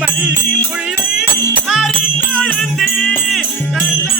மல்லி முல்லை அரி கொழுந்து நல்ல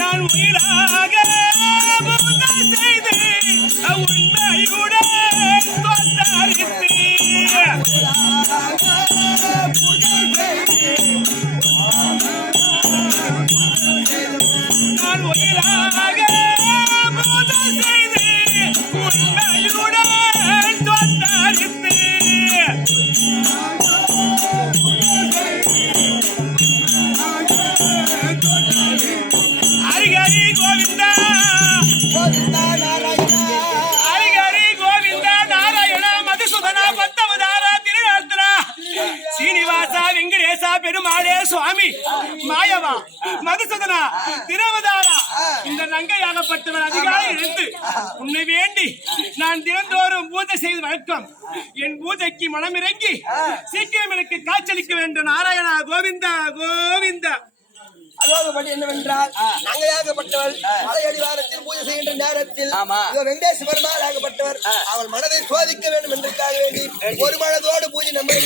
நான் உயிராக பெருமாளே சுவாமி. மாயவா மதுசூதனா திருவதாரா இந்த நங்கையாகப்பட்டவர் அதிகாலை எழுந்து உன்னை வேண்டி நான் தினந்தோறும் பூஜை செய்து வழக்கம் என் பூஜைக்கு மனமிறங்கி சீக்கிரம் எனக்கு காட்சியளிக்க வேண்டும். நாராயணா கோவிந்தா கோவிந்தா. அலோகப்படி என்னவென்றால் நங்கையாகப்பட்டவள் மலை அடிவாரத்தில் பூஜை செய்கின்ற நேரத்தில் வெங்கடேஷ் பெருமாள் ஆகப்பட்டவர். அவள் மனதை சோதிக்க வேண்டும் என்பதற்காக வேண்டி. ஒரு மனதோடு பூஜை நம்ம